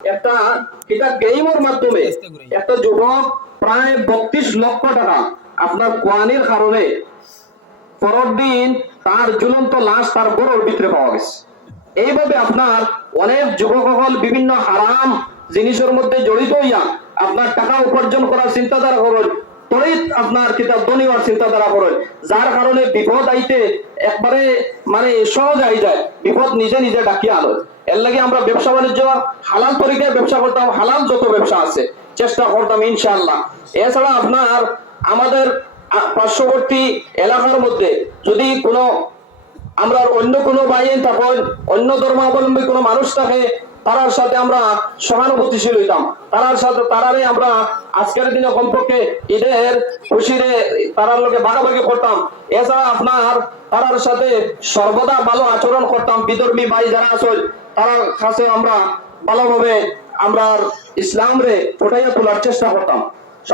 একটা কিতাব গেইমের মাধ্যমে একটা যুবক প্রায় 32 লক্ষ টাকা আপনার কোয়ানির কারণে পরের দিন তার ঝুলন্ত লাশ তার গরুর ভিতরে পাওয়া গেছে। এইভাবে আপনার অনেক যুবক বিভিন্ন হারাম জিনিসের মধ্যে জড়িত হইয়া আপনার টাকা উপার্জন করার চিন্তাধারা করেন, তরিত আপনার কিতাব দনিবার চিন্তাধারা করেন, যার কারণে বিপদ আইতে একবারে মানে সহজ আই যায়, বিপদ নিজে নিজে ডাকিয়ে আনো। এর লাগে আমরা ব্যবসা বাণিজ্য হালাল তরিকায় ব্যবসা করতাম, হালাল যত ব্যবসা আছে চেষ্টা করতাম ইনশাআল্লাহ। এছাড়া আপনার আমাদের পার্শ্ববর্তী এলাকার মধ্যে যদি কোনো আমরা অন্য কোনো বাইন থাকেন, অন্য ধর্মাবলম্বী কোনো মানুষ থাকে, তারার সাথে আমরা সহানুভূতিশীল হইতাম, তারারে আমরা আজকের দিনে কমপক্ষে ঈদের খুশিরে তারার লোকে ভাগাভাগি করতাম। এছাড়া আপনার তারার সাথে সর্বদা ভালো আচরণ করতাম। বিধর্মী ভাই যারা আছে তার কাছে আমরা ভালোভাবে আমরা ইসলাম রে ফুটাইয়া তোলার চেষ্টা করতাম।